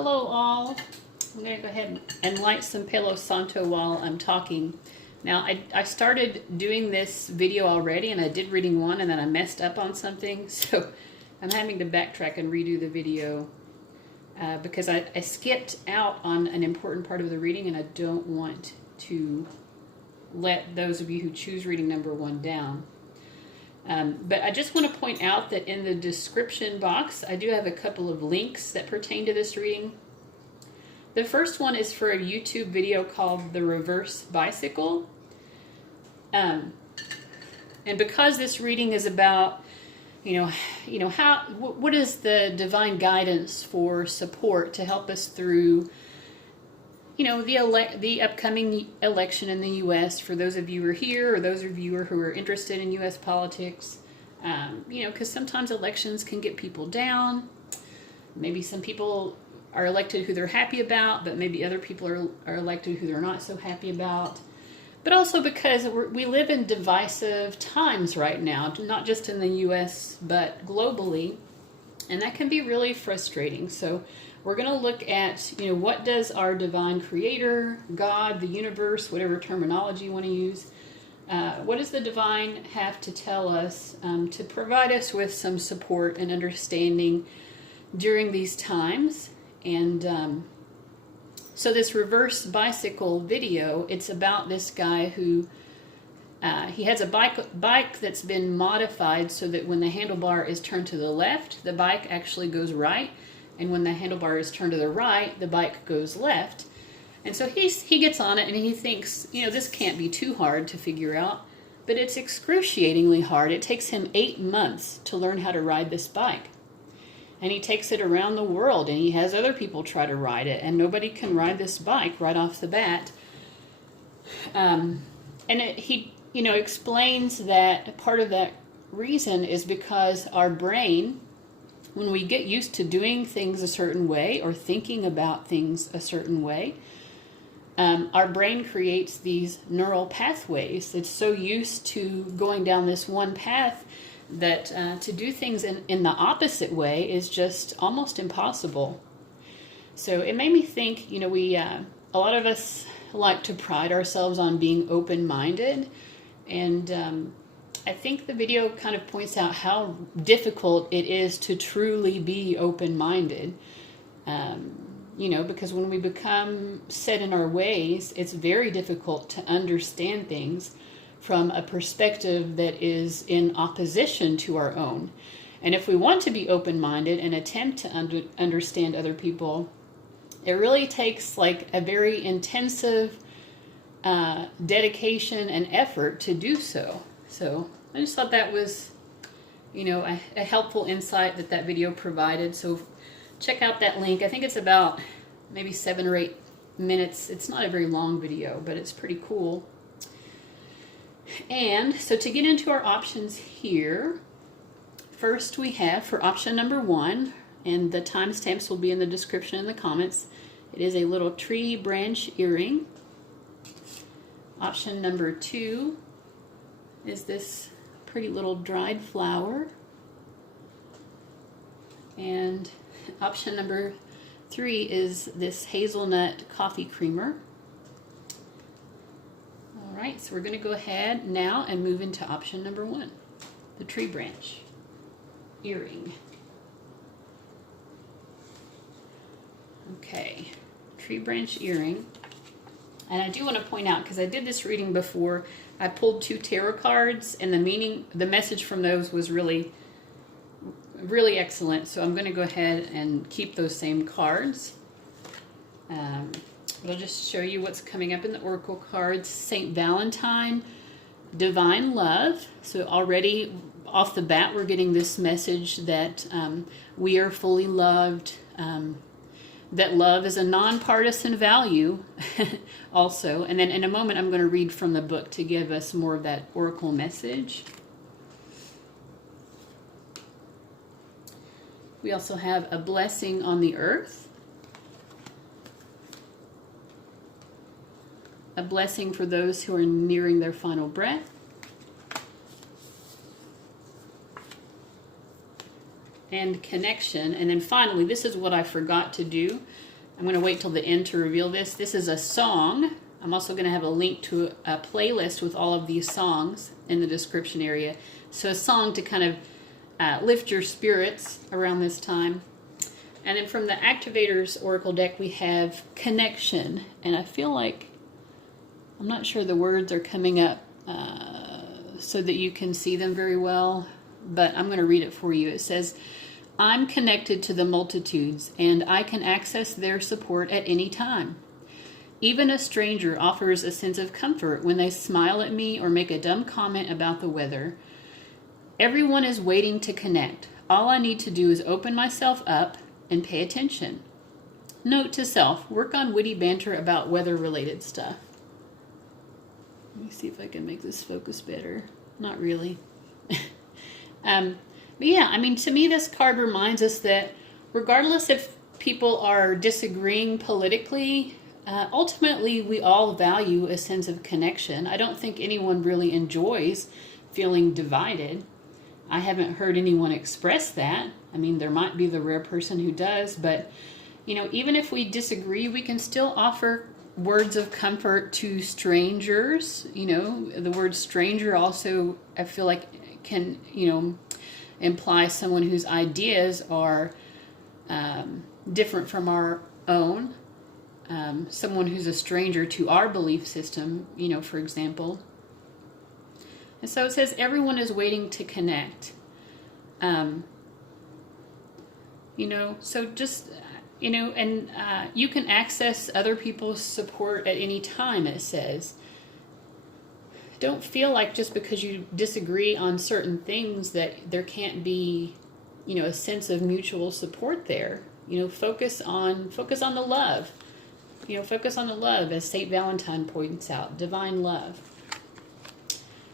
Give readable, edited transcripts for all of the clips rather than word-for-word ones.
Hello all. I'm going to go ahead and light some Palo Santo while I'm talking. Now I started doing this video already and I did reading one and then I messed up on something, so I'm having to backtrack and redo the video because I skipped out on an important part of the reading and I don't want to let those of you who choose reading number one down. But I just want to point out that in the description box, I do have a couple of links that pertain to this reading. The first one is for a YouTube video called The Reverse Bicycle. And because this reading is about, what is the divine guidance for support to help us through, the upcoming election in the U.S. for those of you who are here or those of you who are interested in U.S. politics, because sometimes elections can get people down. Maybe some people are elected who they're happy about, but maybe other people are elected who they're not so happy about. But also because we live in divisive times right now, not just in the U.S., but globally, and that can be really frustrating. So we're going to look at, what does our divine creator, God, the universe, whatever terminology you want to use, what does the divine have to tell us to provide us with some support and understanding during these times? And so this reverse bicycle video, it's about this guy who, he has a bike that's been modified so that when the handlebar is turned to the left, the bike actually goes right. And when the handlebar is turned to the right, the bike goes left. And so he gets on it and he thinks, this can't be too hard to figure out. But it's excruciatingly hard. It takes him 8 months to learn how to ride this bike. And he takes it around the world and he has other people try to ride it. And nobody can ride this bike right off the bat. He explains that part of that reason is because our brain, when we get used to doing things a certain way or thinking about things a certain way, our brain creates these neural pathways. It's so used to going down this one path that to do things in the opposite way is just almost impossible. So it made me think, a lot of us like to pride ourselves on being open-minded, and I think the video kind of points out how difficult it is to truly be open-minded. Because when we become set in our ways, it's very difficult to understand things from a perspective that is in opposition to our own. And if we want to be open-minded and attempt to understand other people, it really takes like a very intensive dedication and effort to do so. So I just thought that was, a helpful insight that video provided. So check out that link. I think it's about maybe 7 or 8 minutes. It's not a very long video, but it's pretty cool. And so to get into our options here, first we have for option number 1, and the timestamps will be in the description and the comments. It is a little tree branch earring. Option number 2 is this pretty little dried flower. And option number 3 is this hazelnut coffee creamer. All right, so we're going to go ahead now and move into option number 1, the tree branch earring. Okay, tree branch earring. And I do want to point out, because I did this reading before, I pulled 2 tarot cards, and the message from those was really, really excellent. So I'm going to go ahead and keep those same cards. But I'll just show you what's coming up in the oracle cards. Saint Valentine, divine love. So already off the bat, we're getting this message that we are fully loved. That love is a nonpartisan value also. And then in a moment, I'm going to read from the book to give us more of that oracle message. We also have a blessing on the earth. A blessing for those who are nearing their final breath. And connection. And then finally, this is what I forgot to do. I'm going to wait till the end to reveal this. This is a song. I'm also going to have a link to a playlist with all of these songs in the description area. So a song to kind of lift your spirits around this time. And then from the Activators Oracle deck, we have Connection. And I feel like, I'm not sure the words are coming up so that you can see them very well, but I'm going to read it for you. It says, I'm connected to the multitudes, and I can access their support at any time. Even a stranger offers a sense of comfort when they smile at me or make a dumb comment about the weather. Everyone is waiting to connect. All I need to do is open myself up and pay attention. Note to self, work on witty banter about weather-related stuff. Let me see if I can make this focus better. Not really. But yeah, I mean, to me, this card reminds us that regardless if people are disagreeing politically, ultimately, we all value a sense of connection. I don't think anyone really enjoys feeling divided. I haven't heard anyone express that. I mean, there might be the rare person who does, but, you know, even if we disagree, we can still offer words of comfort to strangers. You know, the word stranger also, I feel like, can, you know, imply someone whose ideas are different from our own. Someone who's a stranger to our belief system, you know, for example. And so it says everyone is waiting to connect. You know, so just, you know, and you can access other people's support at any time, it says. Don't feel like just because you disagree on certain things that there can't be, you know, a sense of mutual support there. You know, focus on the love. You know, focus on the love, as St. Valentine points out, divine love.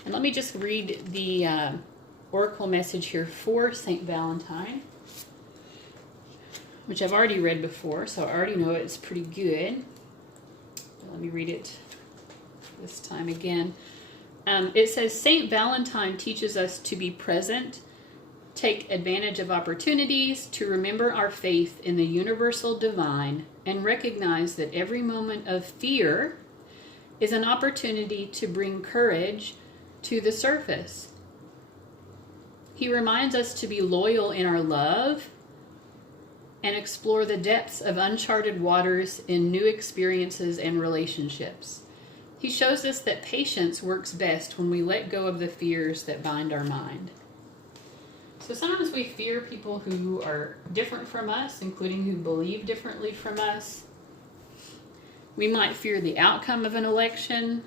And let me just read the oracle message here for St. Valentine, which I've already read before, so I already know it's pretty good. Let me read it this time again. It says, St. Valentine teaches us to be present, take advantage of opportunities, to remember our faith in the universal divine, and recognize that every moment of fear is an opportunity to bring courage to the surface. He reminds us to be loyal in our love and explore the depths of uncharted waters in new experiences and relationships. He shows us that patience works best when we let go of the fears that bind our mind. So sometimes we fear people who are different from us, including who believe differently from us. We might fear the outcome of an election.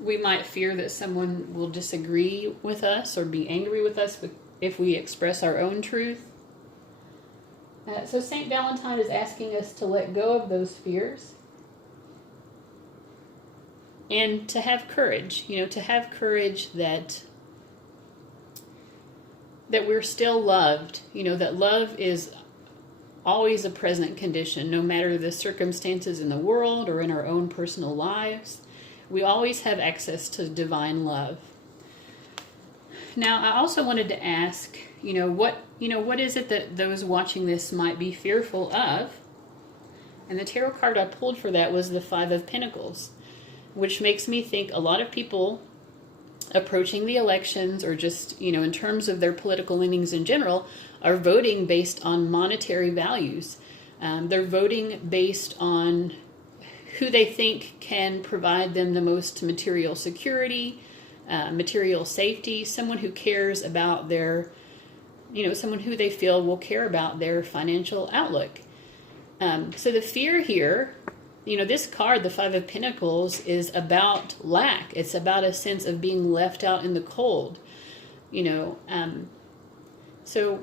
We might fear that someone will disagree with us or be angry with us if we express our own truth. So St. Valentine is asking us to let go of those fears and to have courage, you know, to have courage that we're still loved, you know, that love is always a present condition, no matter the circumstances in the world or in our own personal lives. We always have access to divine love. Now, I also wanted to ask, what is it that those watching this might be fearful of? And the tarot card I pulled for that was the Five of Pentacles, which makes me think a lot of people approaching the elections, or just, in terms of their political leanings in general, are voting based on monetary values. They're voting based on who they think can provide them the most material security, material safety, someone who cares about their, someone who they feel will care about their financial outlook. So the fear here, this card, the Five of Pentacles, is about lack. It's about a sense of being left out in the cold, So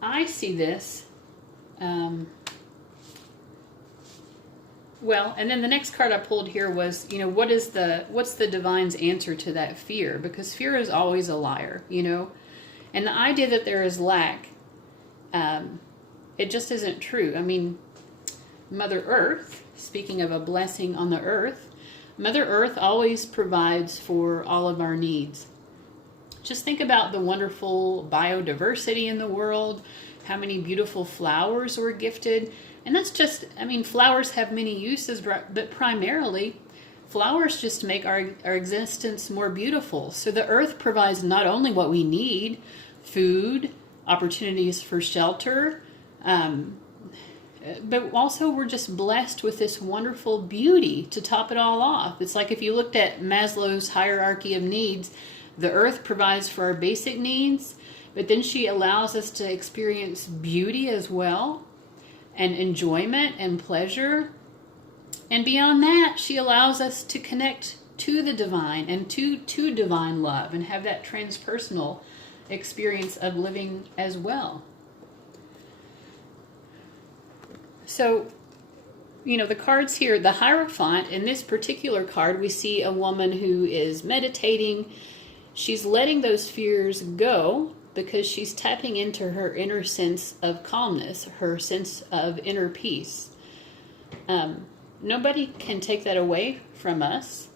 I see this. Well, and then the next card I pulled here was, what's the divine's answer to that fear? Because fear is always a liar, And the idea that there is lack, it just isn't true. I mean, Mother Earth, speaking of a blessing on the earth, Mother Earth always provides for all of our needs. Just think about the wonderful biodiversity in the world. how many beautiful flowers were gifted. And that's just, I mean, flowers have many uses, but primarily flowers just make our existence more beautiful. So the earth provides not only what we need, food, opportunities for shelter, but also we're just blessed with this wonderful beauty to top it all off. It's like if you looked at Maslow's hierarchy of needs, the earth provides for our basic needs, but then she allows us to experience beauty as well, and enjoyment and pleasure. And beyond that, she allows us to connect to the divine and to divine love and have that transpersonal experience of living as well. So, you know, the cards here, the Hierophant, in this particular card, we see a woman who is meditating. She's letting those fears go because she's tapping into her inner sense of calmness, her sense of inner peace. Nobody can take that away from us.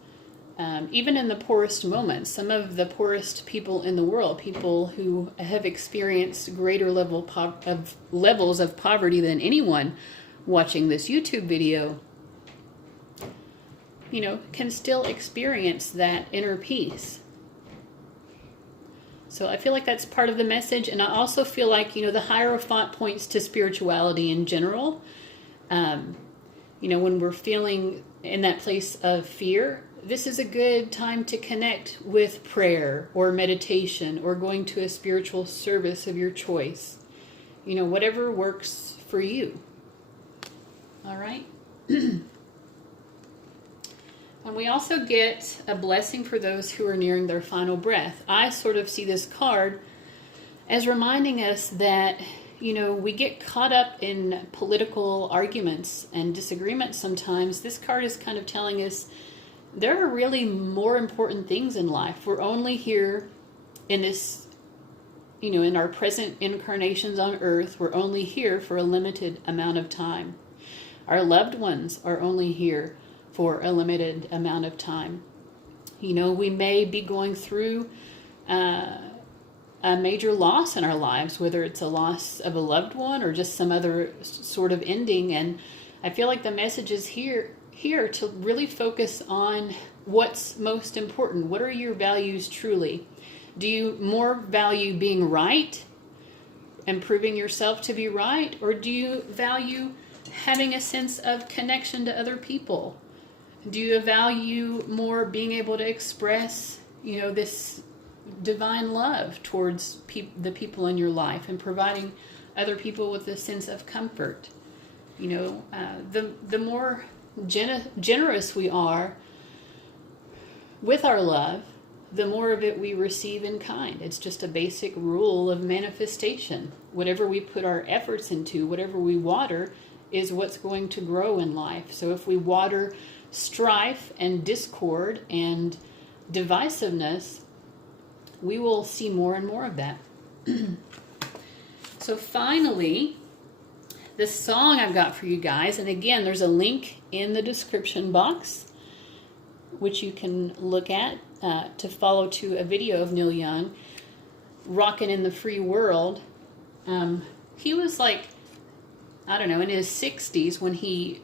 Even in the poorest moments, some of the poorest people in the world, people who have experienced greater levels of poverty than anyone watching this YouTube video, you know, can still experience that inner peace. So I feel like that's part of the message. And I also feel like, you know, the Hierophant points to spirituality in general. You know, when we're feeling in that place of fear, this is a good time to connect with prayer or meditation or going to a spiritual service of your choice. You know, whatever works for you. All right? And we also get a blessing for those who are nearing their final breath. I sort of see this card as reminding us that, you know, we get caught up in political arguments and disagreements sometimes. This card is kind of telling us there are really more important things in life. We're only here in this, you know, in our present incarnations on earth. We're only here for a limited amount of time. Our loved ones are only here for a limited amount of time. You know, we may be going through a major loss in our lives, whether it's a loss of a loved one or just some other sort of ending. And I feel like the message is here to really focus on what's most important. What are your values truly? Do you more value being right and proving yourself to be right? Or do you value having a sense of connection to other people? Do you value more being able to express, you know, this divine love towards the people in your life and providing other people with a sense of comfort? You know, the more generous we are with our love, the more of it we receive in kind. It's just a basic rule of manifestation. Whatever we put our efforts into, whatever we water, is what's going to grow in life. So if we water strife and discord and divisiveness, we will see more and more of that. So finally, this song I've got for you guys, and again, there's a link in the description box, which you can look at to follow to a video of Neil Young, Rockin' in the Free World. He was like, I don't know, in his 60s when he,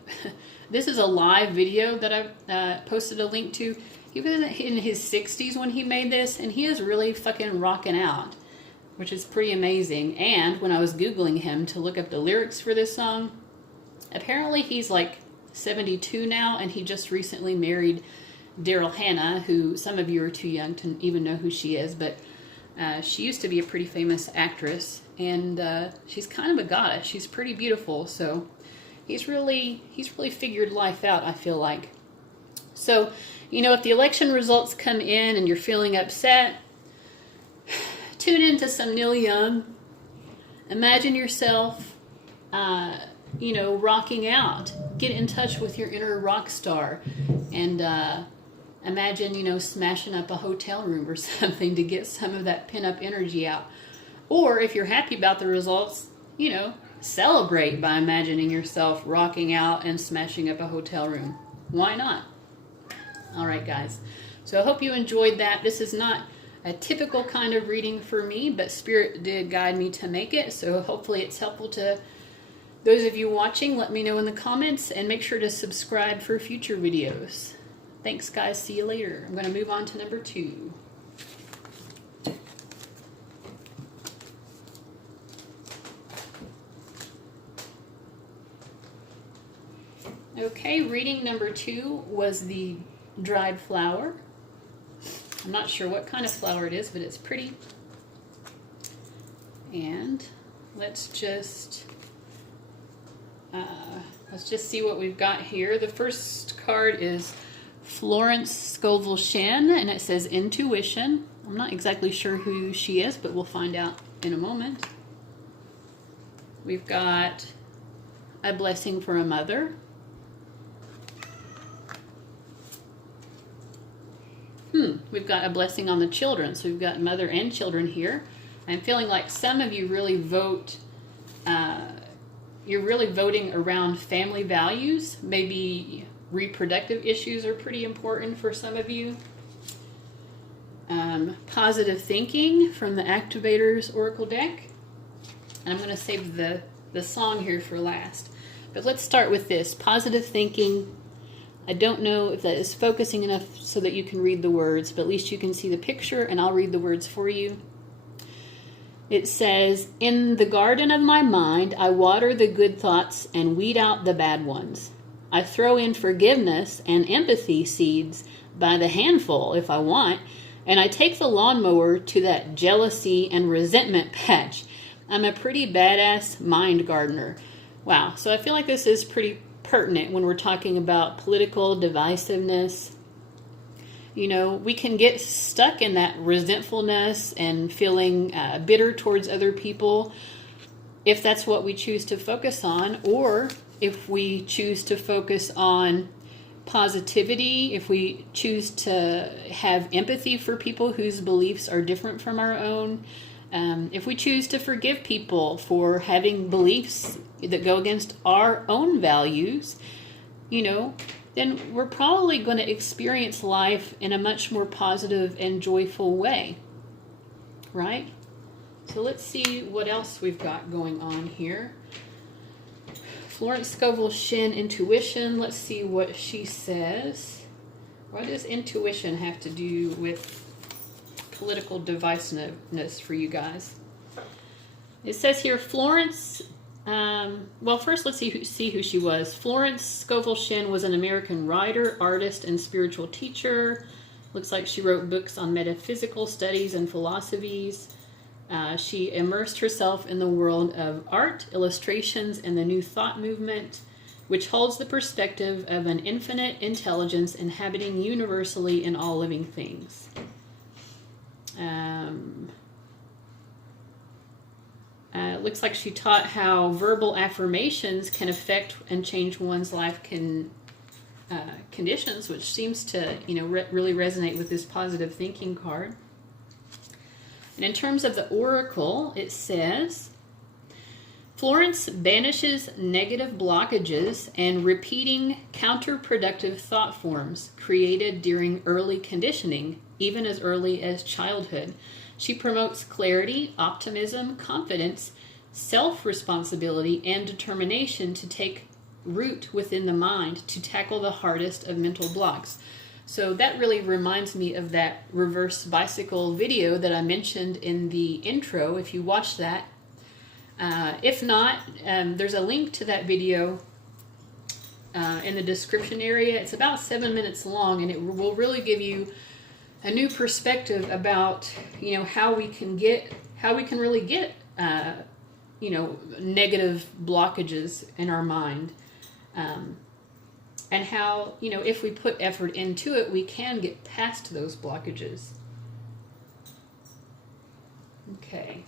this is a live video that I've posted a link to. He was in his 60s when he made this, and he is really fucking rocking out, which is pretty amazing. And when I was Googling him to look up the lyrics for this song, apparently he's like 72 now, and he just recently married Daryl Hannah, who some of you are too young to even know who she is, but she used to be a pretty famous actress, and she's kind of a goddess. She's pretty beautiful, so he's really figured life out, I feel like. So, you know, if the election results come in and you're feeling upset, tune into some Neil Young. Imagine yourself, you know, rocking out. Get in touch with your inner rock star, and imagine, you know, smashing up a hotel room or something to get some of that pin-up energy out. Or if you're happy about the results, you know, celebrate by imagining yourself rocking out and smashing up a hotel room. Why not? All right, guys. So I hope you enjoyed that. This is not a typical kind of reading for me, but Spirit did guide me to make it, so hopefully it's helpful to those of you watching. Let me know in the comments, and make sure to subscribe for future videos. Thanks, guys. See you later. I'm going to move on to number 2. Okay, reading number 2 was the dried flower. I'm not sure what kind of flower it is, but it's pretty. And let's just see what we've got here. The first card is Florence Scovel Shen, and it says Intuition. I'm not exactly sure who she is, but we'll find out in a moment. We've got A Blessing for a Mother. We've got A Blessing on the Children. So we've got mother and children here. I'm feeling like some of you really vote, you're really voting around family values. Maybe reproductive issues are pretty important for some of you. Positive thinking from the Activators Oracle deck. And I'm going to save the song here for last. But let's start with this. Positive thinking. I don't know if that is focusing enough so that you can read the words, but at least you can see the picture, and I'll read the words for you. It says, in the garden of my mind, I water the good thoughts and weed out the bad ones. I throw in forgiveness and empathy seeds by the handful if I want, and I take the lawnmower to that jealousy and resentment patch. I'm a pretty badass mind gardener. Wow, so I feel like this is pretty pertinent when we're talking about political divisiveness. You know, we can get stuck in that resentfulness and feeling bitter towards other people if that's what we choose to focus on, or if we choose to focus on positivity, if we choose to have empathy for people whose beliefs are different from our own, if we choose to forgive people for having beliefs that go against our own values, you know, then we're probably going to experience life in a much more positive and joyful way, right? So let's see what else we've got going on here. Florence Scovel Shen, Intuition. Let's see what she says. What does intuition have to do with political divisiveness for you guys? It says here, Florence, well, first let's see who she was. Florence Scovel Shen was an American writer, artist, and spiritual teacher. Looks like she wrote books on metaphysical studies and philosophies. She immersed herself in the world of art, illustrations, and the New Thought movement, which holds the perspective of an infinite intelligence inhabiting universally in all living things. It looks like she taught how verbal affirmations can affect and change one's life conditions, which seems to, you know, really resonate with this positive thinking card. And in terms of the oracle, it says, Florence banishes negative blockages and repeating counterproductive thought forms created during early conditioning, even as early as childhood. She promotes clarity, optimism, confidence, self-responsibility, and determination to take root within the mind to tackle the hardest of mental blocks. So that really reminds me of that reverse bicycle video that I mentioned in the intro, if you watched that. If not, there's a link to that video in the description area. It's about 7 minutes long, and it will really give you a new perspective about, you know, how we can really get, you know, negative blockages in our mind. And how, you know, if we put effort into it, we can get past those blockages. Okay.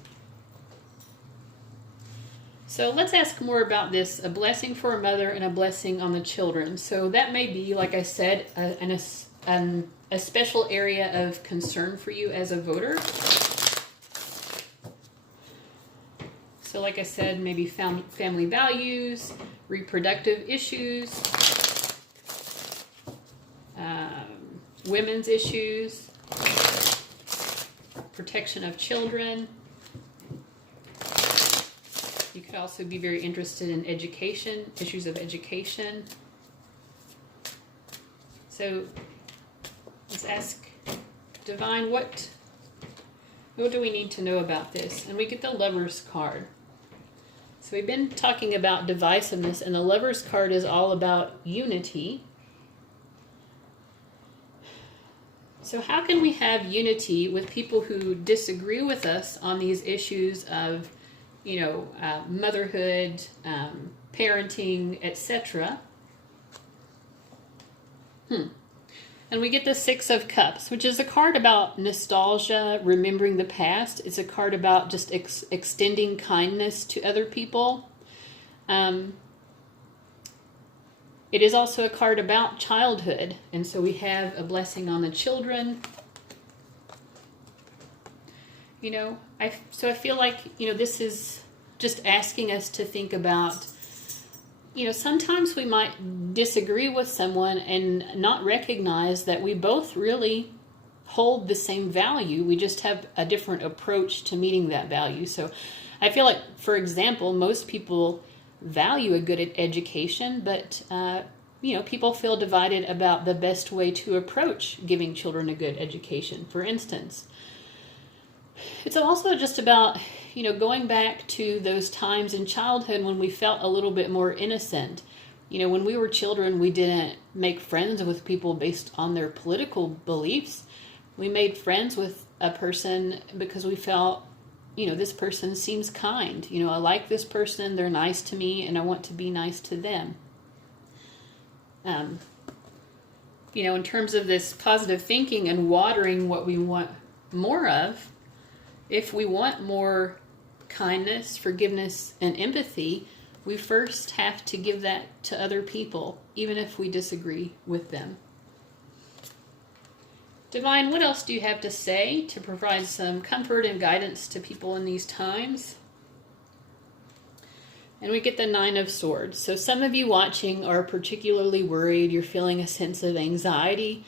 So let's ask more about this, a blessing for a mother and a blessing on the children. So that may be, like I said, a special area of concern for you as a voter. So like I said, maybe family values, reproductive issues, women's issues, protection of children. You could also be very interested in education, issues of education. So let's ask Divine, what do we need to know about this? And we get the Lover's card. So we've been talking about divisiveness, and the Lover's card is all about unity. So how can we have unity with people who disagree with us on these issues of, you know, motherhood, parenting, etc.? And we get the Six of Cups, which is a card about nostalgia, remembering the past. It's a card about just extending kindness to other people. It is also a card about childhood. And so we have a blessing on the children. You know, I feel like, you know, this is just asking us to think about, you know, sometimes we might disagree with someone and not recognize that we both really hold the same value. We just have a different approach to meeting that value. So I feel like, for example, most people value a good education, but, you know, people feel divided about the best way to approach giving children a good education, for instance. It's also just about, you know, going back to those times in childhood when we felt a little bit more innocent. You know, when we were children, we didn't make friends with people based on their political beliefs. We made friends with a person because we felt, you know, this person seems kind. You know, I like this person, they're nice to me, and I want to be nice to them. You know, in terms of this positive thinking and watering what we want more of, if we want more kindness, forgiveness, and empathy, we first have to give that to other people, even if we disagree with them. Divine, what else do you have to say to provide some comfort and guidance to people in these times? And we get the Nine of Swords. So some of you watching are particularly worried. You're feeling a sense of anxiety,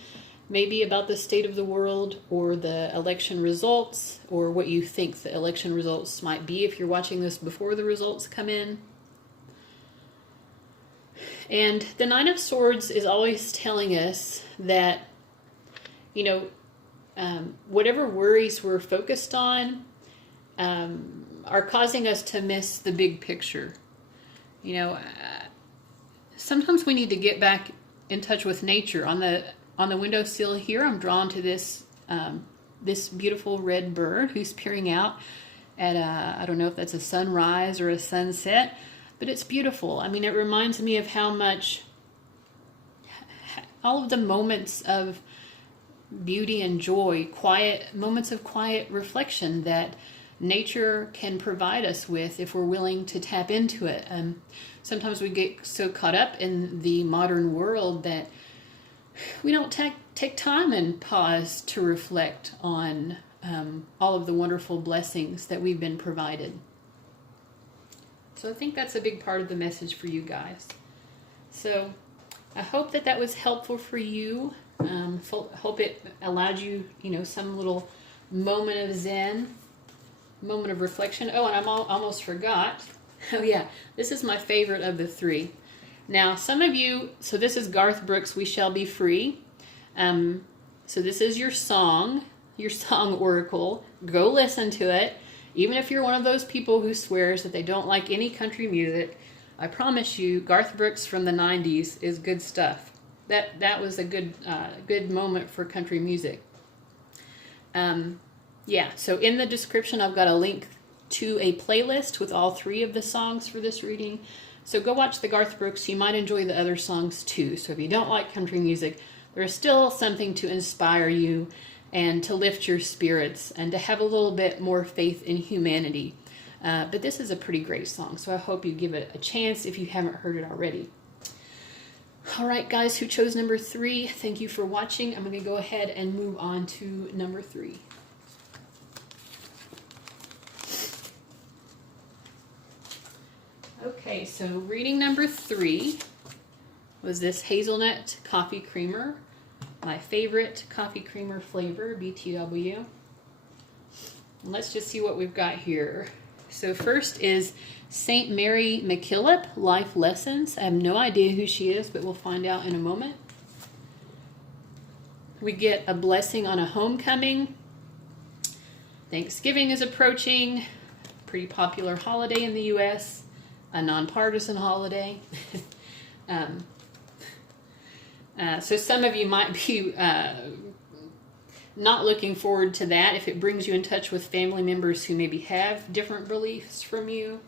maybe about the state of the world or the election results, or what you think the election results might be if you're watching this before the results come in. And the Nine of Swords is always telling us that, you know, whatever worries we're focused on are causing us to miss the big picture. You know, sometimes we need to get back in touch with nature. On the windowsill here, I'm drawn to this this beautiful red bird who's peering out at I don't know if that's a sunrise or a sunset, but it's beautiful. I mean, it reminds me of how much all of the moments of beauty and joy, quiet moments of quiet reflection that nature can provide us with if we're willing to tap into it. Sometimes we get so caught up in the modern world that we don't take time and pause to reflect on all of the wonderful blessings that we've been provided. So I think that's a big part of the message for you guys. So I hope that was helpful for you. Hope it allowed you, you know, some little moment of zen, moment of reflection. Oh, and I almost forgot. Oh yeah, this is my favorite of the three. Now, some of you, so this is Garth Brooks' We Shall Be Free. So this is your song oracle. Go listen to it. Even if you're one of those people who swears that they don't like any country music, I promise you, Garth Brooks from the 90s is good stuff. That was a good moment for country music. Yeah, so in the description, I've got a link to a playlist with all three of the songs for this reading. So go watch the Garth Brooks. You might enjoy the other songs too. So if you don't like country music, there is still something to inspire you and to lift your spirits and to have a little bit more faith in humanity. But this is a pretty great song, so I hope you give it a chance if you haven't heard it already. All right, guys who chose number 3, thank you for watching. I'm going to go ahead and move on to number 3. Okay, so reading number 3 was this hazelnut coffee creamer, my favorite coffee creamer flavor, BTW. Let's just see what we've got here. So first is Saint Mary MacKillop, Life Lessons. I have no idea who she is, but we'll find out in a moment. We get a blessing on a homecoming. Thanksgiving is approaching. Pretty popular holiday in the U.S. A nonpartisan holiday. So some of you might be not looking forward to that if it brings you in touch with family members who maybe have different beliefs from you.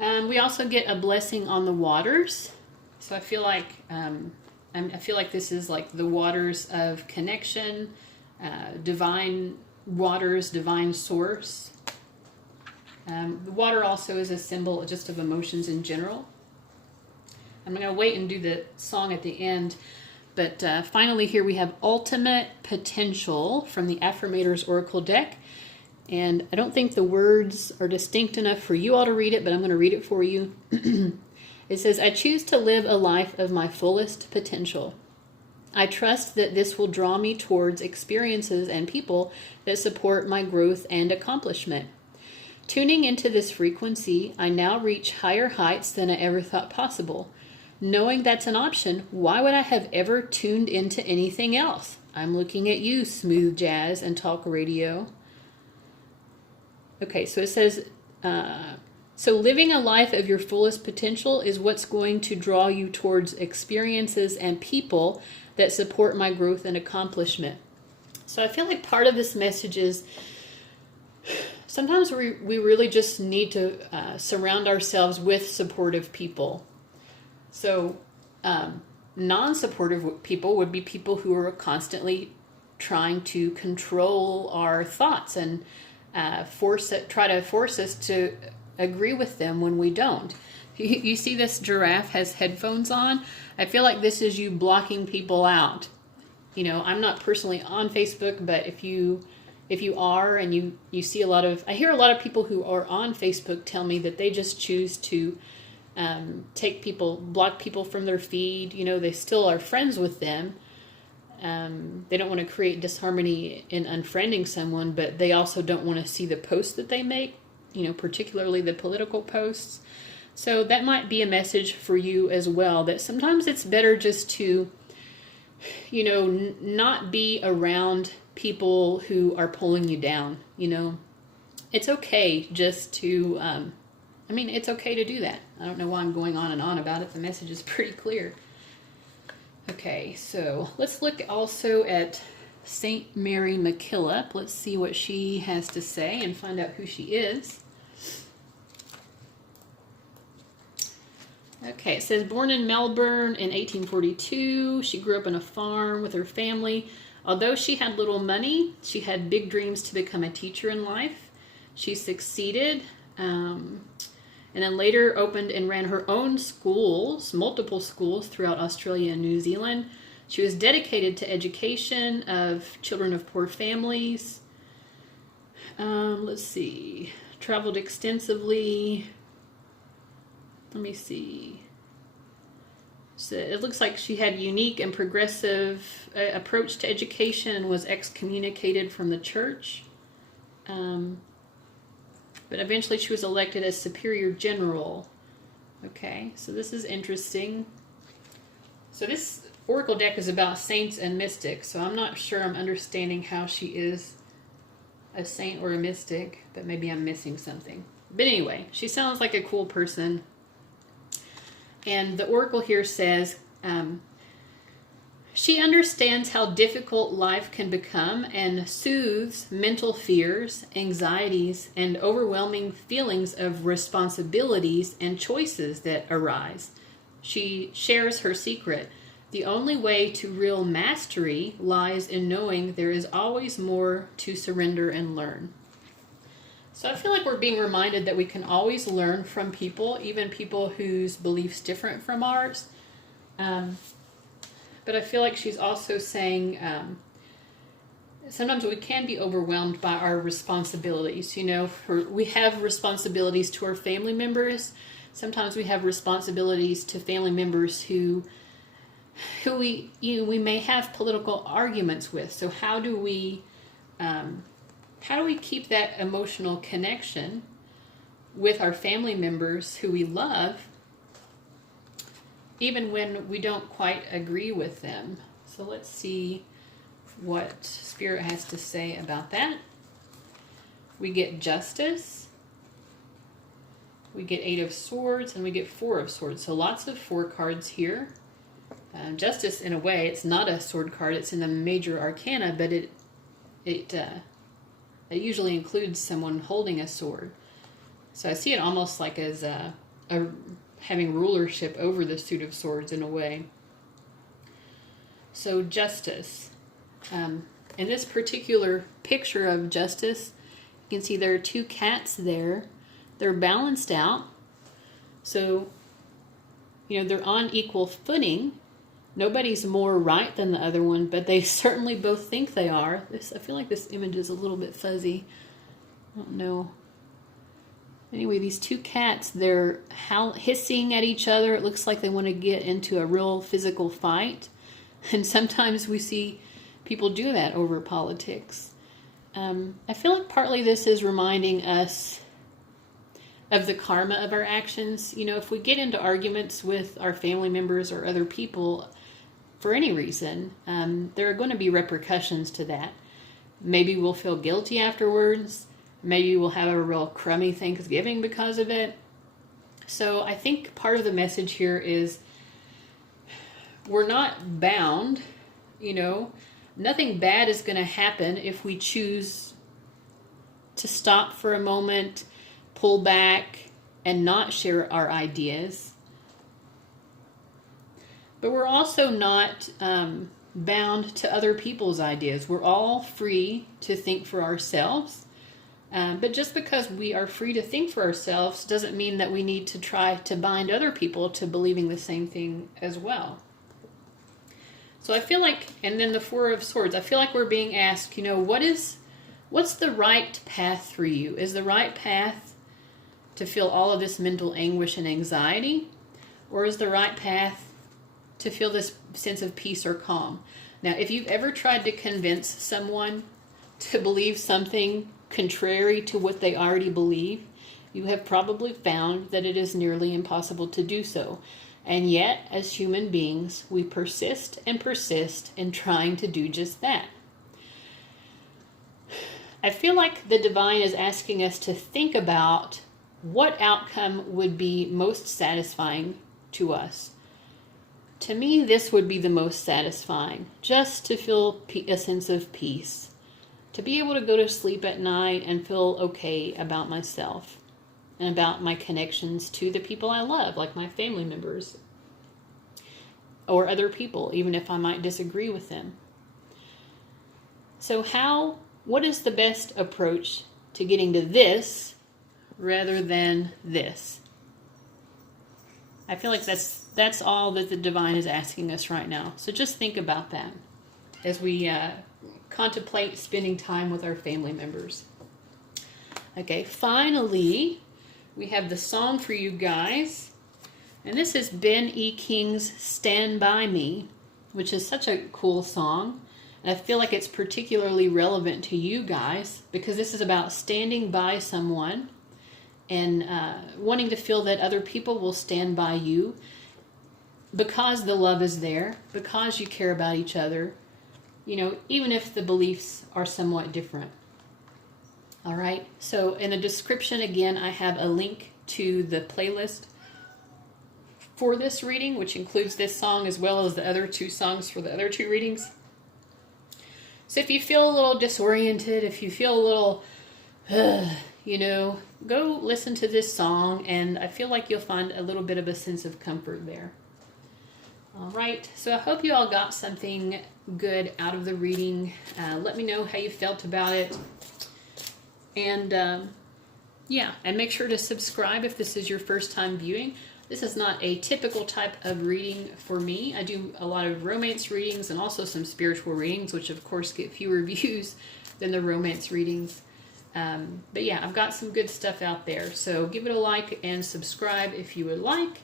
We also get a blessing on the waters. So I feel like this is like the waters of connection, divine waters, divine source. The water also is a symbol just of emotions in general. I'm going to wait and do the song at the end. But finally here we have Ultimate Potential from the Affirmators Oracle deck. And I don't think the words are distinct enough for you all to read it, but I'm going to read it for you. It says, I choose to live a life of my fullest potential. I trust that this will draw me towards experiences and people that support my growth and accomplishment. Tuning into this frequency, I now reach higher heights than I ever thought possible. Knowing that's an option, why would I have ever tuned into anything else? I'm looking at you, smooth jazz and talk radio. Okay, so it says, so living a life of your fullest potential is what's going to draw you towards experiences and people that support my growth and accomplishment. So I feel like part of this message is sometimes we really just need to surround ourselves with supportive people. So non-supportive people would be people who are constantly trying to control our thoughts and try to force us to agree with them when we don't. You see this giraffe has headphones on? I feel like this is you blocking people out. You know, I'm not personally on Facebook, but if you are and you see I hear a lot of people who are on Facebook tell me that they just choose to block people from their feed. You know, they still are friends with them. They don't want to create disharmony in unfriending someone, but they also don't want to see the posts that they make, you know, particularly the political posts. So that might be a message for you as well, that sometimes it's better just to, you know, not be around people who are pulling you down. You know, it's okay just to, it's okay to do that. I don't know why I'm going on and on about it. The message is pretty clear. Okay, so let's look also at Saint Mary MacKillop. Let's see what she has to say and find out who she is. Okay, it says born in Melbourne in 1842. She grew up on a farm with her family. Although she had little money, she had big dreams to become a teacher in life. She succeeded, and then later opened and ran her own schools, multiple schools throughout Australia and New Zealand. She was dedicated to education of children of poor families. Let's see. Traveled extensively. Let me see. So it looks like she had a unique and progressive approach to education and was excommunicated from the church. But eventually she was elected as Superior General. Okay, so this is interesting. So this Oracle deck is about saints and mystics, so I'm not sure I'm understanding how she is a saint or a mystic, but maybe I'm missing something. But anyway, she sounds like a cool person. And the Oracle here says, she understands how difficult life can become and soothes mental fears, anxieties, and overwhelming feelings of responsibilities and choices that arise. She shares her secret. The only way to real mastery lies in knowing there is always more to surrender and learn. So I feel like we're being reminded that we can always learn from people, even people whose beliefs different from ours. But I feel like she's also saying sometimes we can be overwhelmed by our responsibilities. You know, we have responsibilities to our family members. Sometimes we have responsibilities to family members who we may have political arguments with. So how do we how do we keep that emotional connection with our family members who we love, even when we don't quite agree with them? So let's see what Spirit has to say about that. We get Justice, we get 8 of Swords, and we get 4 of Swords. So lots of 4 cards here. Justice, in a way, it's not a sword card. It's in the major arcana, but it usually includes someone holding a sword. So I see it almost like as having rulership over the suit of swords in a way. So Justice. In this particular picture of Justice, you can see there are 2 cats there. They're balanced out. So, they're on equal footing. Nobody's more right than the other one, but they certainly both think they are. I feel like this image is a little bit fuzzy. I don't know. Anyway, these 2 cats, they're hissing at each other. It looks like they want to get into a real physical fight. And sometimes we see people do that over politics. I feel like partly this is reminding us of the karma of our actions. If we get into arguments with our family members or other people for any reason, there are going to be repercussions to that. Maybe we'll feel guilty afterwards. Maybe we'll have a real crummy Thanksgiving because of it. So I think part of the message here is we're not bound, Nothing bad is going to happen if we choose to stop for a moment, pull back, and not share our ideas. But we're also not bound to other people's ideas. We're all free to think for ourselves. But just because we are free to think for ourselves doesn't mean that we need to try to bind other people to believing the same thing as well. So I feel like, and then the 4 of Swords, I feel like we're being asked, what's the right path for you? Is the right path to feel all of this mental anguish and anxiety? Or is the right path to feel this sense of peace or calm? Now, if you've ever tried to convince someone to believe something contrary to what they already believe, you have probably found that it is nearly impossible to do so. And yet, as human beings, we persist and persist in trying to do just that. I feel like the divine is asking us to think about what outcome would be most satisfying to us. To me, this would be the most satisfying, just to feel a sense of peace, to be able to go to sleep at night and feel okay about myself and about my connections to the people I love, like my family members or other people, even if I might disagree with them. So what is the best approach to getting to this rather than this? I feel like that's all that the divine is asking us right now. So just think about that as we contemplate spending time with our family members. Okay, finally, we have the song for you guys. And this is Ben E. King's Stand By Me, which is such a cool song. And I feel like it's particularly relevant to you guys because this is about standing by someone and wanting to feel that other people will stand by you because the love is there, because you care about each other, even if the beliefs are somewhat different. All right, so in the description, again, I have a link to the playlist for this reading, which includes this song as well as the other 2 songs for the other 2 readings. So if you feel a little disoriented, if you feel a little, go listen to this song, and I feel like you'll find a little bit of a sense of comfort there. All right, so I hope you all got something good out of the reading. Let me know how you felt about it. And and make sure to subscribe if this is your first time viewing. This is not a typical type of reading for me. I do a lot of romance readings and also some spiritual readings, which of course get fewer views than the romance readings. But yeah, I've got some good stuff out there. So give it a like and subscribe if you would like.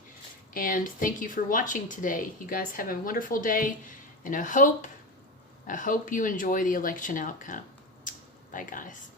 And thank you for watching today. You guys have a wonderful day, and I hope you enjoy the election outcome. Bye, guys.